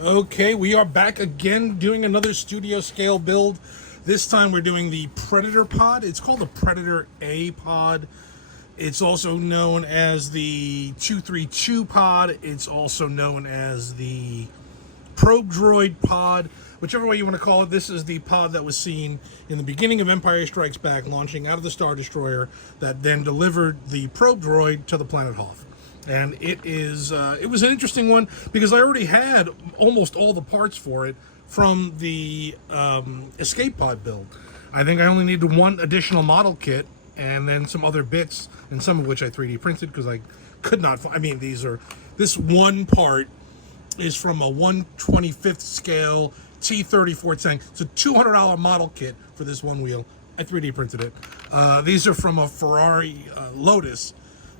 Okay, we are back again doing another studio scale build. This time we're doing the Predator Pod. It's called the Predator A Pod. It's also known as the 232 Pod. It's also known as the Prode Droid Pod. Whichever way you want to call it, this is the pod that was seen in the beginning of Empire Strikes Back, launching out of the Star Destroyer that then delivered the Prode Droid to the planet Hoth. And it was an interesting one because I already had almost all the parts for it from the escape pod build. I think I only needed one additional model kit and then some other bits, and some of which I 3D printed because I could not find. I mean, this one part is from a 1/25th scale T34 tank. It's a $200 model kit for this one wheel. I 3D printed it. These are from a Ferrari Lotus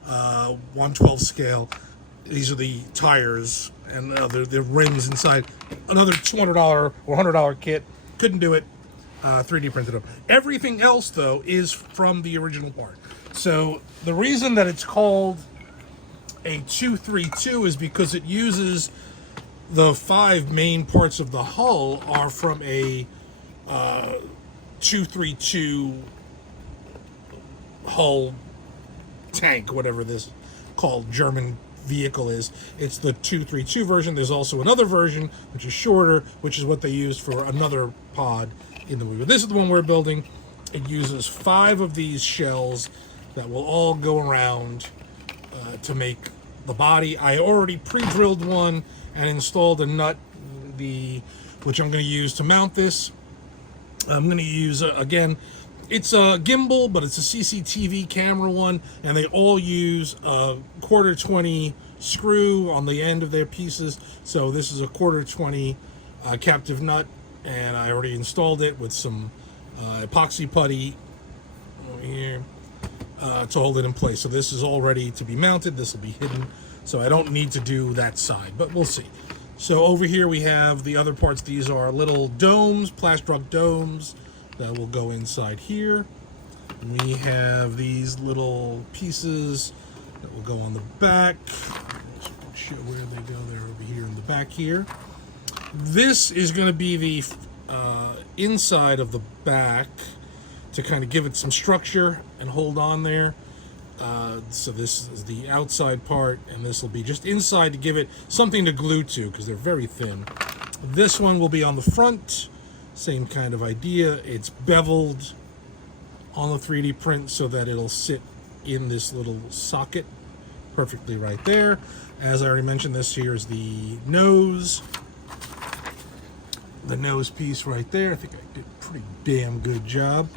1/12 scale. These are the tires and the rims inside. Another $200 or $100 kit. Couldn't do it. 3D printed them. Everything else, though, is from the original part. So the reason that it's called a 232 is because it uses the 5 main parts of the hull are from a 232 hull tank, whatever this called German vehicle is. It's the 232 version. There's also another version which is shorter, which is what they used for another pod in the movie. This is the one we're building. It uses 5 of these shells that will all go around to make the body. I already pre-drilled one and installed a nut, which I'm going to use to mount this. I'm going to use, again, it's a gimbal, but it's a CCTV camera one, and they all use a 1/4-20 screw on the end of their pieces. So this is a 1/4-20 captive nut, and I already installed it with some epoxy putty over here to hold it in place. So this is all ready to be mounted. This will be hidden, so I don't need to do that side, but we'll see. So over here we have the other parts. These are little domes, Plastruck domes that will go inside here. We have these little pieces that will go on the back. Show where they go. They're over here in the back here. This is going to be the inside of the back to kind of give it some structure and hold on there. So this is the outside part, and this will be just inside to give it something to glue to because they're very thin. This one will be on the front, same kind of idea. It's beveled on the 3D print so that it'll sit in this little socket perfectly right there. As I already mentioned, this here is the nose piece right there. I think I did a pretty damn good job.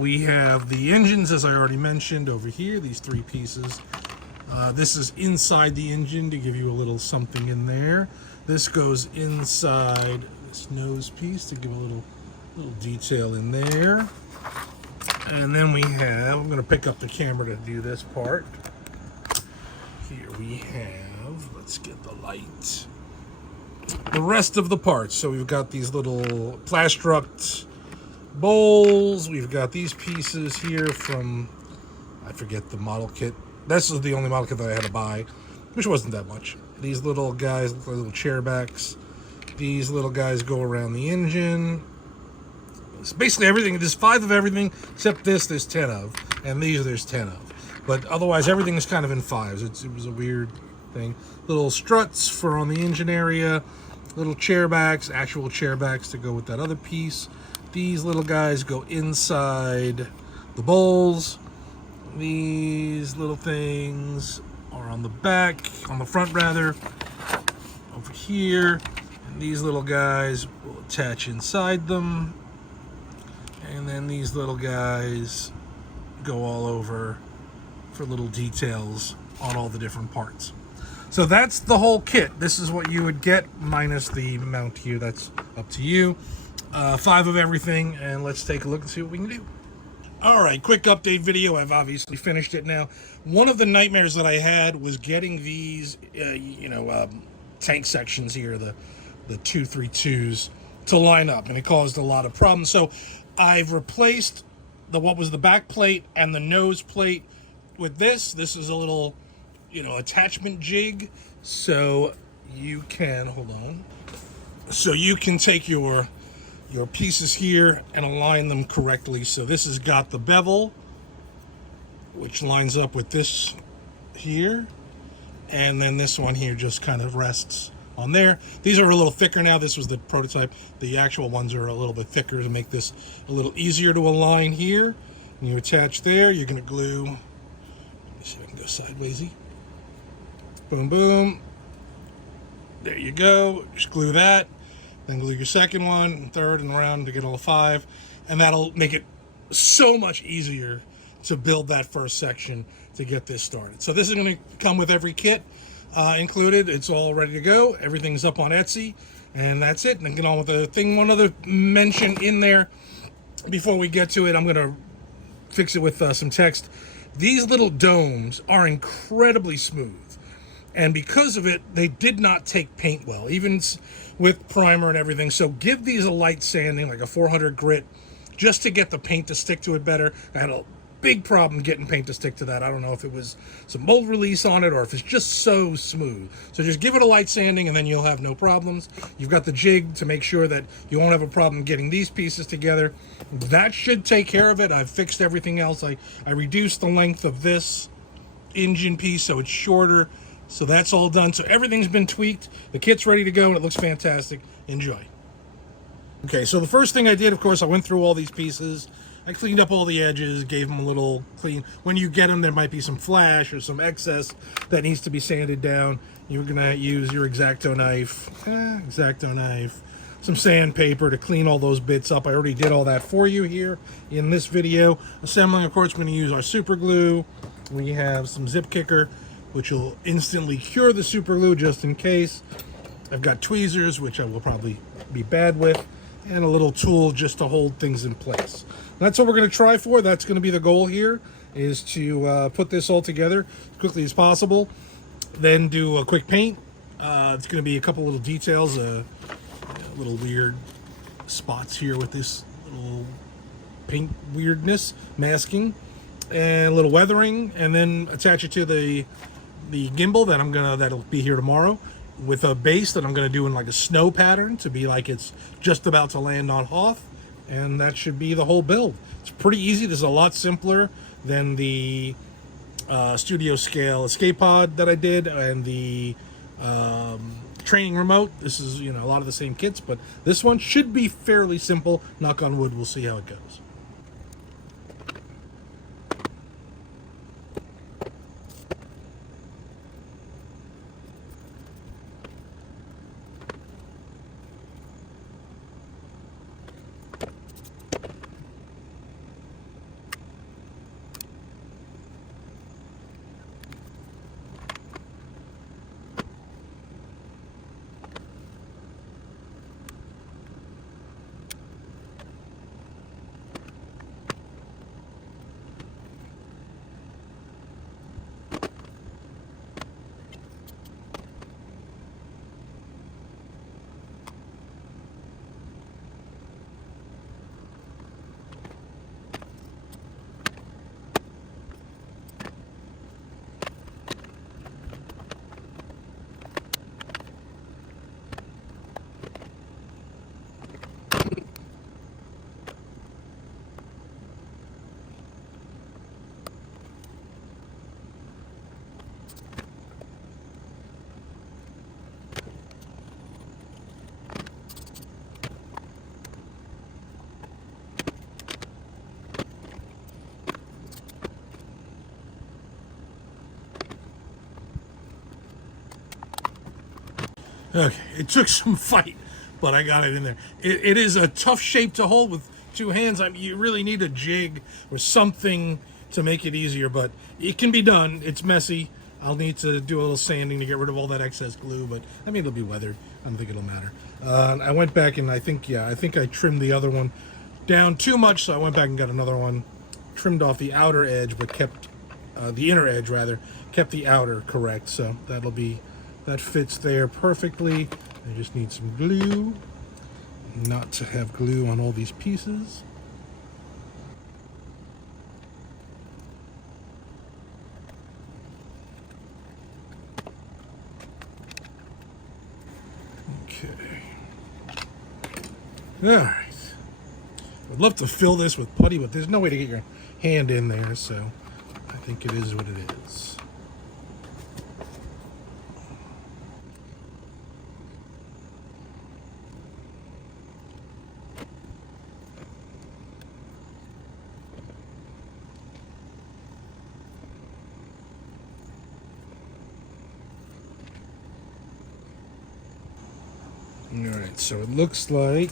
We have the engines, as I already mentioned, over here, these 3 pieces. This is inside the engine to give you a little something in there. This goes inside this nose piece to give a little detail in there. And then we have, I'm going to pick up the camera to do this part. Here we have, let's get the light, the rest of the parts. So we've got these little Plastruct bowls. We've got these pieces here from, I forget the model kit. This is the only model kit that I had to buy, which wasn't that much. These little guys look like little chair backs. These little guys go around the engine. It's basically everything. There's 5 of everything except this there's 10 of, and these there's 10 of. But otherwise everything is kind of in 5s. It was a weird thing. Little struts for on the engine area. Little chair backs, actual chair backs to go with that other piece. These little guys go inside the bowls. These little things are on the back, on the front rather, over here. And these little guys will attach inside them. And then these little guys go all over for little details on all the different parts. So that's the whole kit. This is what you would get minus the mount here. That's up to you. 5 of everything, and let's take a look and see what we can do. All right, quick update video. I've obviously finished it now. One of the nightmares that I had was getting these, tank sections here, the 232s, to line up, and it caused a lot of problems. So I've replaced what was the back plate and the nose plate with this. This is a little, attachment jig. So you can, hold on. So you can take your pieces here and align them correctly. So this has got the bevel, which lines up with this here. And then this one here just kind of rests on there. These are a little thicker now. This was the prototype. The actual ones are a little bit thicker to make this a little easier to align here. And you attach there. You're going to glue. Let me see if I can go sidewaysy. Boom, boom. There you go. Just glue that. Then glue your second one, third, and around to get all 5. And that'll make it so much easier to build that first section to get this started. So this is going to come with every kit included. It's all ready to go. Everything's up on Etsy, and that's it. And get on with the thing. One other mention in there before we get to it, I'm going to fix it with some text. These little domes are incredibly smooth, and because of it, they did not take paint well, even with primer and everything. So give these a light sanding, like a 400 grit, just to get the paint to stick to it better. I had a big problem getting paint to stick to that. I don't know if it was some mold release on it or if it's just so smooth. So just give it a light sanding and then you'll have no problems. You've got the jig to make sure that you won't have a problem getting these pieces together. That should take care of it. I've fixed everything else. I reduced the length of this engine piece so it's shorter. So that's all done. So everything's been tweaked. The kit's ready to go and it looks fantastic. Enjoy. Okay, so the first thing I did, of course, I went through all these pieces. I cleaned up all the edges, gave them a little clean. When you get them, there might be some flash or some excess that needs to be sanded down. You're gonna use your X-Acto knife, some sandpaper to clean all those bits up. I already did all that for you here in this video. Assembling, of course, we're gonna use our super glue. We have some zip kicker, which will instantly cure the super glue just in case. I've got tweezers, which I will probably be bad with, and a little tool just to hold things in place. That's what we're going to try for. That's going to be the goal here, is to put this all together as quickly as possible. Then do a quick paint. It's going to be a couple little details, little weird spots here with this little paint weirdness, masking, and a little weathering, and then attach it to the gimbal that'll be here tomorrow, with a base that I'm going to do in like a snow pattern to be like it's just about to land on Hoth. And that should be the whole build. It's pretty easy. This is a lot simpler than the studio scale escape pod that I did and the training remote. This is, a lot of the same kits, but this one should be fairly simple. Knock on wood, we'll see how it goes. Okay, it took some fight, but I got it in there. It is a tough shape to hold with two hands. You really need a jig or something to make it easier, but it can be done. It's messy. I'll need to do a little sanding to get rid of all that excess glue, but I mean, it'll be weathered. I don't think it'll matter. I went back and I think I trimmed the other one down too much, so I went back and got another one, trimmed off the outer edge, but kept the inner edge rather, kept the outer correct. So that fits there perfectly. I just need some glue, not to have glue on all these pieces. Alright. I'd love to fill this with putty, but there's no way to get your hand in there, so I think it is what it is. Alright, so it looks like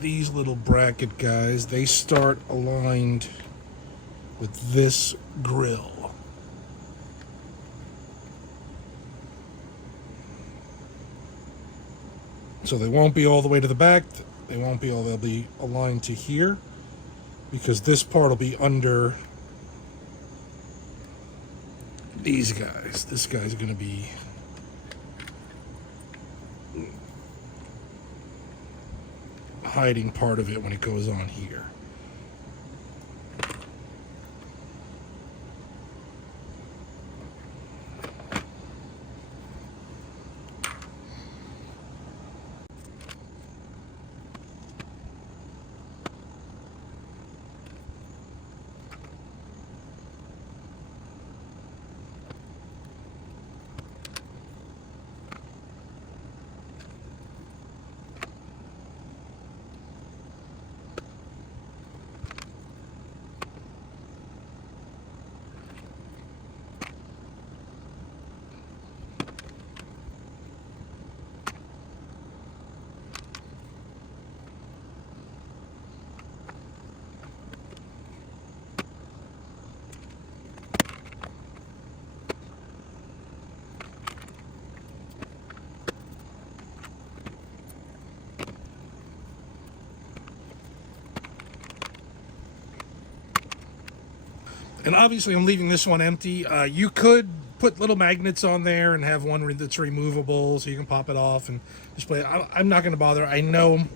these little bracket guys, they start aligned with this grill. So they won't be all the way to the back. They won't be all, they'll be aligned to here because this part will be under these guys. This guy's going to be hiding part of it when it goes on here. And obviously I'm leaving this one empty. You could put little magnets on there and have one that's removable so you can pop it off and display it. I'm not going to bother. I know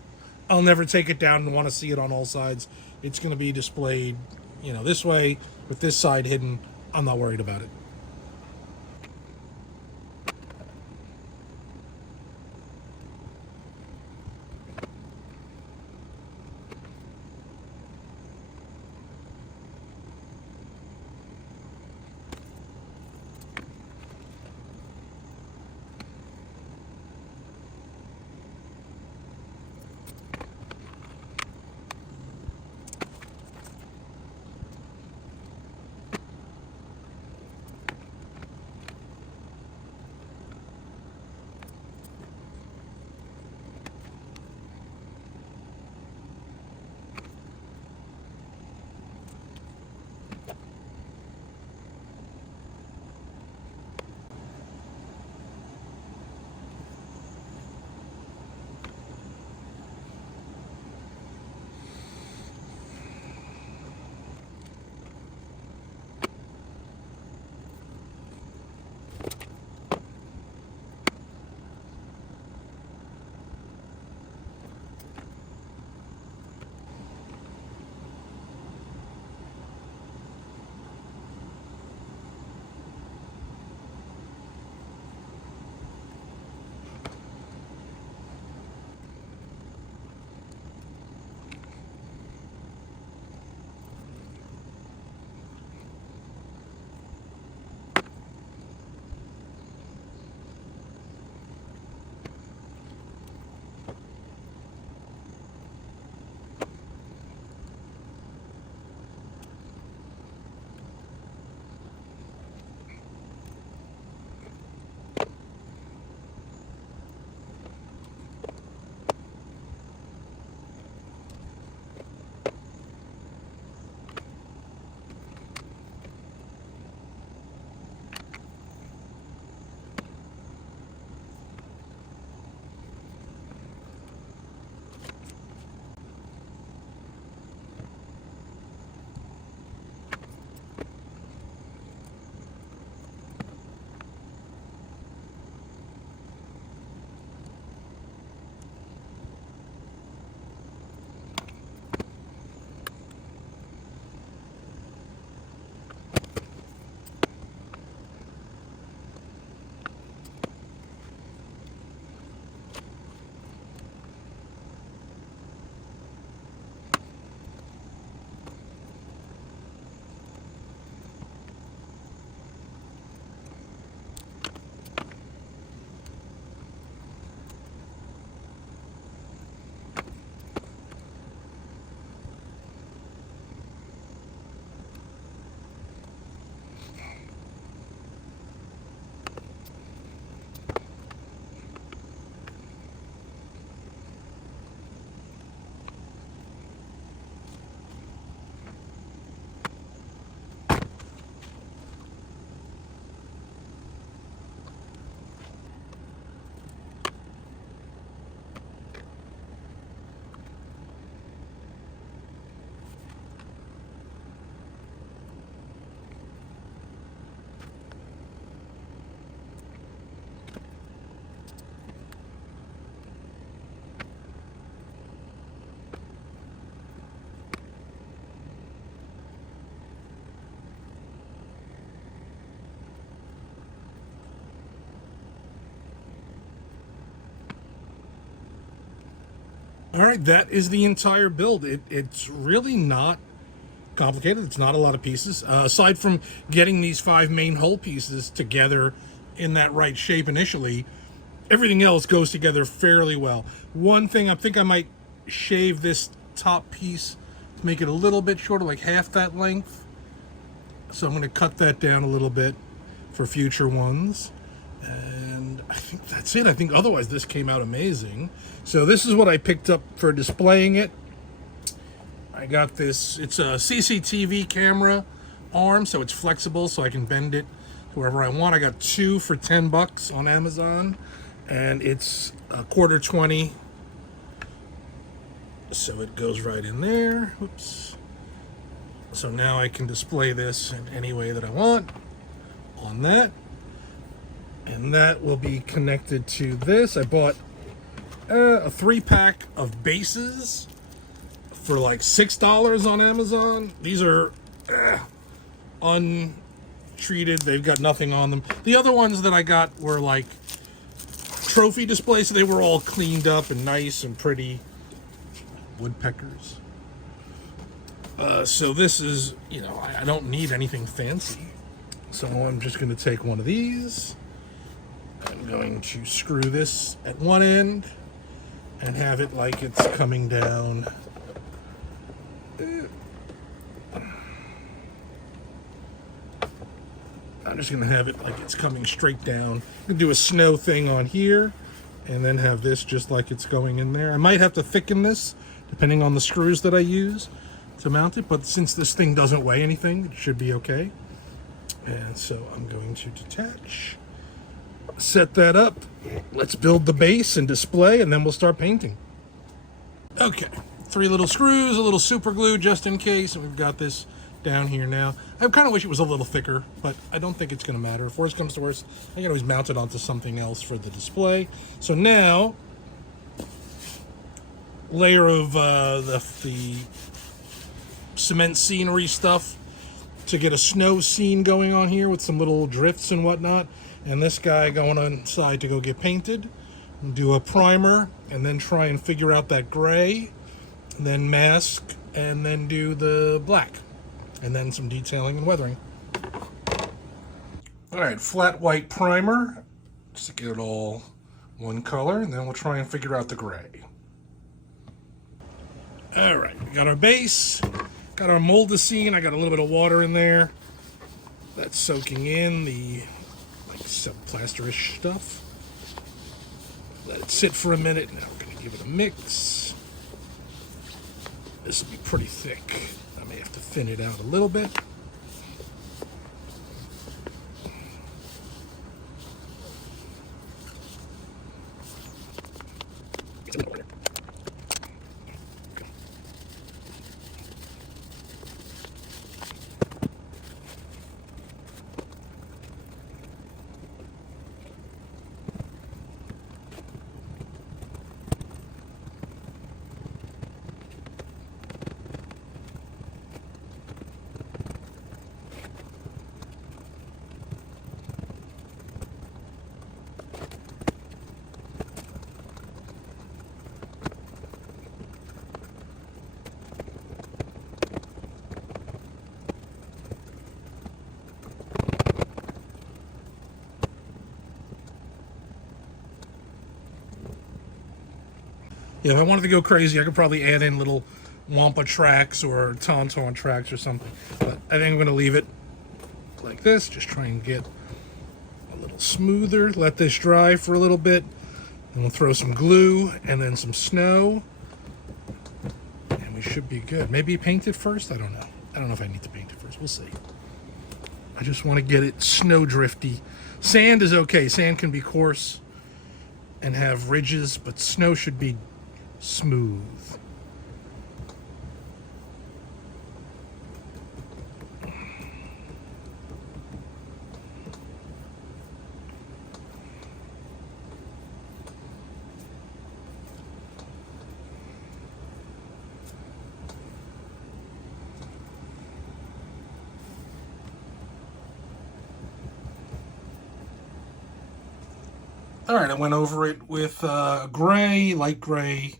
I'll never take it down and want to see it on all sides. It's going to be displayed, you know, this way with this side hidden. I'm not worried about it. All right, that is the entire build. It's really not complicated. It's not a lot of pieces. Aside from getting these 5 main hull pieces together in that right shape initially, everything else goes together fairly well. One thing, I think I might shave this top piece to make it a little bit shorter, like half that length. So I'm going to cut that down a little bit for future ones. And I think that's it. I think otherwise this came out amazing. So this is what I picked up for displaying it. I got this, it's a CCTV camera arm, so it's flexible, so I can bend it wherever I want. I got 2 for $10 on Amazon, and it's a quarter 20. So it goes right in there. Whoops. So now I can display this in any way that I want on that. And that will be connected to this. I bought a 3-pack of bases for like $6 on Amazon. These are untreated. They've got nothing on them. The other ones that I got were like trophy displays, so they were all cleaned up and nice and pretty. Woodpeckers. So this is, you know, I don't need anything fancy. So I'm just going to take one of these. I'm going to screw this at one end and have it like it's coming down. I'm just going to have it like it's coming straight down. I'm going to do a snow thing on here and then have this just like it's going in there. I might have to thicken this depending on the screws that I use to mount it, but since this thing doesn't weigh anything, it should be okay. And so I'm going to detach, set that up. Let's build the base and display, and then we'll start painting. Okay, 3 little screws, a little super glue just in case, and we've got this down here now. I kind of wish it was a little thicker, but I don't think it's going to matter. If worse comes to worse, I can always mount it onto something else for the display. So now, layer of the cement scenery stuff to get a snow scene going on here with some little drifts and whatnot. And this guy going inside to go get painted. Do a primer and then try and figure out that gray. Then mask and then do the black. And then some detailing and weathering. Alright, flat white primer. Just to get it all one color. And then we'll try and figure out the gray. Alright, we got our base. Got our moldacine. I got a little bit of water in there. That's soaking in the subplasterish stuff. Let it sit for a minute. Now we're going to give it a mix. This will be pretty thick. I may have to thin it out a little bit. Yeah, if I wanted to go crazy, I could probably add in little Wampa tracks or Tauntaun tracks or something. But I think I'm going to leave it like this. Just try and get a little smoother. Let this dry for a little bit. Then we'll throw some glue and then some snow. And we should be good. Maybe paint it first? I don't know. I don't know if I need to paint it first. We'll see. I just want to get it snow drifty. Sand is okay. Sand can be coarse and have ridges, but snow should be smooth. All right, I went over it with gray, light gray.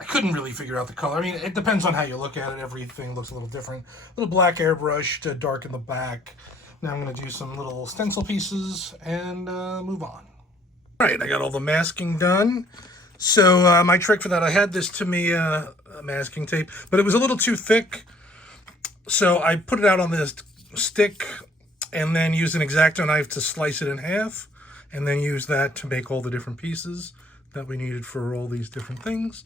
I couldn't really figure out the color. I mean, it depends on how you look at it. Everything looks a little different. Little black airbrush to darken the back. Now I'm going to do some little stencil pieces and move on. All right, I got all the masking done. So my trick for that, I had this Tamiya masking tape, but it was a little too thick. So I put it out on this stick and then used an X-Acto knife to slice it in half, and then use that to make all the different pieces that we needed for all these different things.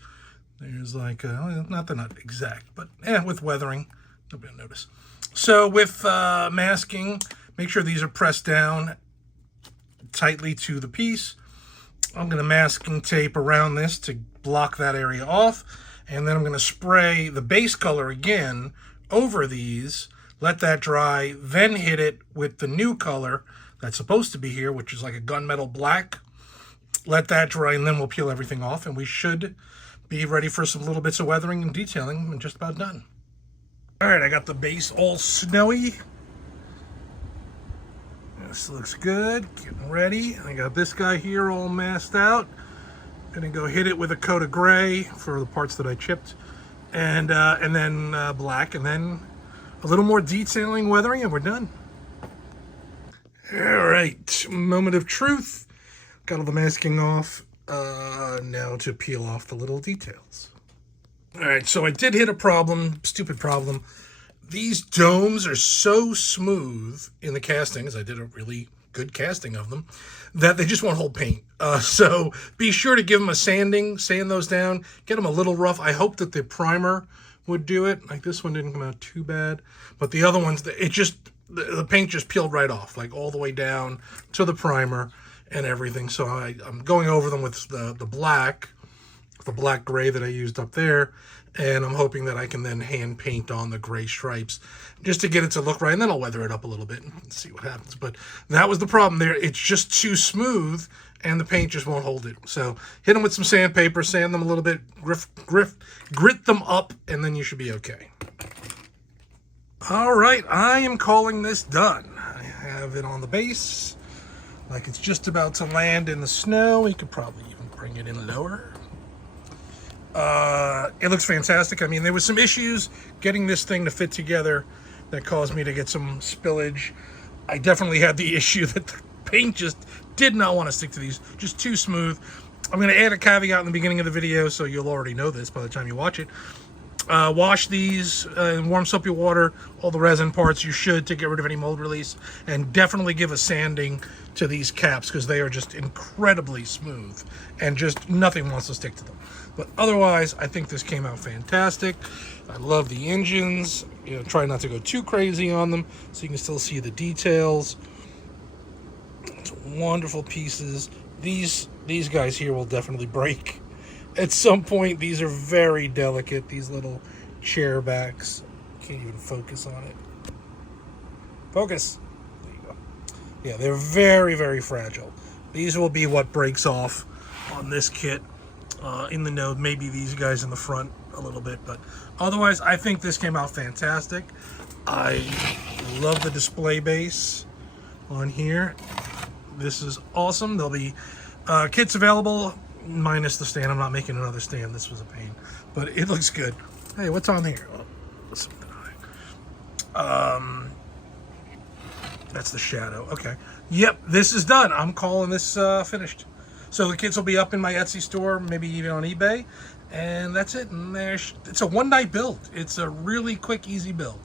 There's like, not exact, but with weathering, nobody will notice. So with masking, make sure these are pressed down tightly to the piece. I'm going to masking tape around this to block that area off, and then I'm going to spray the base color again over these, let that dry, then hit it with the new color that's supposed to be here, which is like a gunmetal black. Let that dry, and then we'll peel everything off, and we should be ready for some little bits of weathering and detailing, and just about done. All right, I got the base all snowy. This looks good, getting ready. I got this guy here all masked out. Gonna go hit it with a coat of gray for the parts that I chipped, and then black, and then a little more detailing, weathering, and we're done. All right, moment of truth. Got all the masking off. Now to peel off the little details. All right, so I did hit a problem, stupid problem. These domes are so smooth in the castings, I did a really good casting of them, that they just won't hold paint. So be sure to give them a sanding, sand those down, get them a little rough. I hope that the primer would do it. Like this one didn't come out too bad, but the other ones, the paint just peeled right off, like all the way down to the primer and everything. So I'm going over them with the black gray that I used up there, and I'm hoping that I can then hand paint on the gray stripes just to get it to look right, and then I'll weather it up a little bit and see what happens. But that was the problem there. It's just too smooth, and the paint just won't hold it. So hit them with some sandpaper, sand them a little bit, grit them up, and then you should be okay. All right, I am calling this done. I have it on the base, like it's just about to land in the snow. We could probably even bring it in lower. It looks fantastic. I mean, there was some issues getting this thing to fit together that caused me to get some spillage. I definitely had the issue that the paint just did not want to stick to these, just too smooth. I'm going to add a caveat in the beginning of the video, so you'll already know this by the time you watch it. Wash these in warm soapy water, all the resin parts you should, to get rid of any mold release, and definitely give a sanding to these caps because they are just incredibly smooth and just nothing wants to stick to them. But otherwise, I think this came out fantastic. I love the engines. You know, try not to go too crazy on them so you can still see the details. It's wonderful pieces. These guys here will definitely break at some point. These are very delicate, these little chair backs. Can't even focus on it. Focus. There you go. Yeah, they're very, very fragile. These will be what breaks off on this kit. In the node, maybe these guys in the front a little bit, but otherwise I think this came out fantastic. I love the display base on here. This is awesome. There'll be kits available minus the stand. I'm not making another stand. This was a pain, but it looks good. Hey, what's on here? Oh, something that's the shadow. Okay. Yep, this is done. I'm calling this finished. So the kits will be up in my Etsy store, maybe even on eBay, and that's it. And it's a one-night build. It's a really quick, easy build.